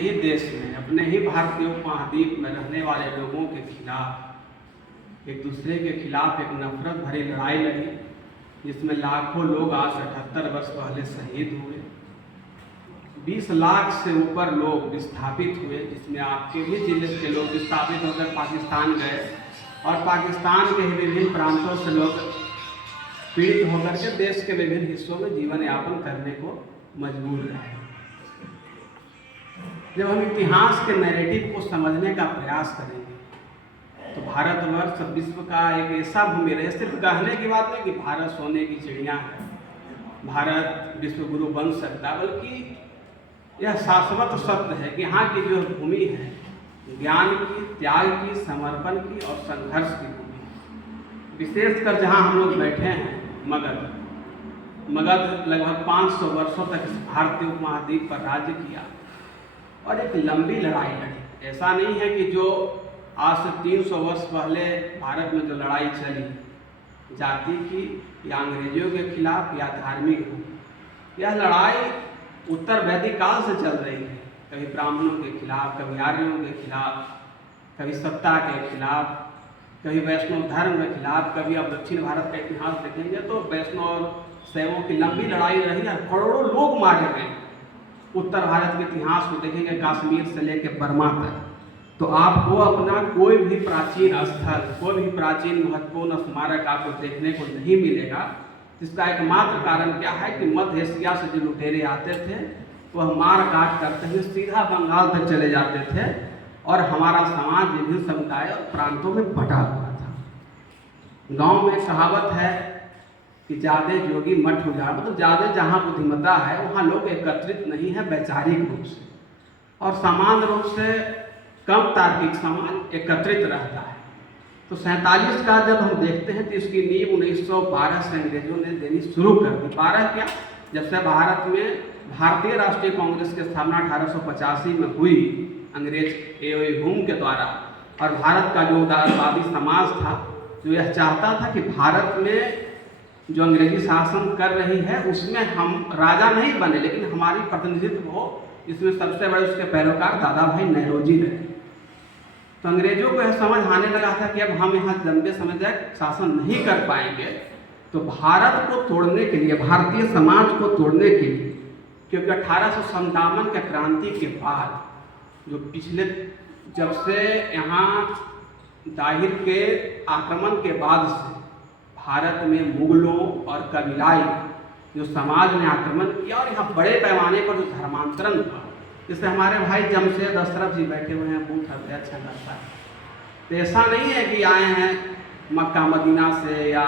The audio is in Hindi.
ही देश में, अपने ही भारतीय उपमहाद्वीप में रहने वाले लोगों के खिलाफ, एक दूसरे के खिलाफ एक नफरत भरी लड़ाई लड़ी, जिसमें लाखों लोग आज 78 वर्ष पहले शहीद हुए। 20 लाख से ऊपर लोग विस्थापित हुए, जिसमें आपके भी जिले के लोग विस्थापित होकर पाकिस्तान गए और पाकिस्तान के विभिन्न प्रांतों से लोग पीड़ित होकर के देश के विभिन्न हिस्सों में जीवन यापन करने को मजबूर रहे। जब हम इतिहास के नैरेटिव को समझने का प्रयास करेंगे तो भारतवर्ष विश्व का एक ऐसा भूमिर है, सिर्फ कहने की बात नहीं कि भारत सोने की चिड़िया है, भारत विश्व गुरु बन सकता, बल्कि यह शाश्वत सत्य है कि यहाँ की जो भूमि है ज्ञान की, त्याग की, समर्पण की और संघर्ष की भूमि। विशेषकर जहाँ हम लोग बैठे हैं मगध लगभग 500 वर्षों तक इस भारतीय उपमहाद्वीप पर राज्य किया और एक लंबी लड़ाई लड़ी। ऐसा नहीं है कि जो आज से 300 वर्ष पहले भारत में जो लड़ाई चली जाति की या अंग्रेजों के खिलाफ या धार्मिक हो, यह लड़ाई उत्तर वैदिक काल से चल रही है। कभी ब्राह्मणों के खिलाफ, कभी आर्यों के खिलाफ, कभी सत्ता के खिलाफ, कभी वैष्णव धर्म के खिलाफ, कभी अब दक्षिण भारत का इतिहास देखेंगे तो वैष्णव और शैवों की लंबी लड़ाई रही और करोड़ों लोग मारे गए। उत्तर भारत के इतिहास को देखेंगे कश्मीर से लेकर बर्मा तक, तो आपको अपना कोई भी प्राचीन स्थल, कोई भी प्राचीन महत्वपूर्ण स्मारक आपको देखने को नहीं मिलेगा। जिसका एकमात्र कारण क्या है कि मध्य एशिया से जो लुटेरे आते थे वह मार काट करते हुए सीधा बंगाल तक चले जाते थे और हमारा समाज विभिन्न समुदाय और प्रांतों में बटा हुआ था। गांव में एक कहावत है कि ज्यादा जोगी मठ उजाड़, मतलब ज्यादा जहाँ बुद्धिमत्ता है वहाँ लोग एकत्रित नहीं है वैचारिक रूप से, और सामान्य रूप से कम तार्किक समाज एकत्रित रहता है। तो 47 का जब हम देखते हैं तो इसकी नींव 1912 से अंग्रेजों ने देनी शुरू कर दी। 12 क्या, जब से भारत में भारतीय राष्ट्रीय कांग्रेस की स्थापना 1885 में हुई अंग्रेज ए हुम के द्वारा, और भारत का जो उदारवादी समाज था जो यह चाहता था कि भारत में जो अंग्रेजी शासन कर रही है उसमें हम राजा नहीं बने लेकिन हमारी प्रतिनिधित्व हो, इसमें सबसे बड़े उसके पैरोकार दादा भाई नेहरूजी रहे। तो अंग्रेजों को यह समझ आने लगा था कि अब हम यहाँ लंबे समय तक शासन नहीं कर पाएंगे, तो भारत को तोड़ने के लिए, भारतीय समाज को तोड़ने के लिए, क्योंकि 1857 के क्रांति के बाद जो पिछले, जब से यहाँ दाहिर के आक्रमण के बाद से भारत में मुगलों और कबीलाई जो समाज ने आक्रमण किया और यहाँ बड़े पैमाने पर जो धर्मांतरण हुआ, जैसे हमारे भाई जमशेद अशरफ जी बैठे हुए हैं, बूथ हमें अच्छा लगता है। तो ऐसा नहीं है कि आए हैं मक्का मदीना से या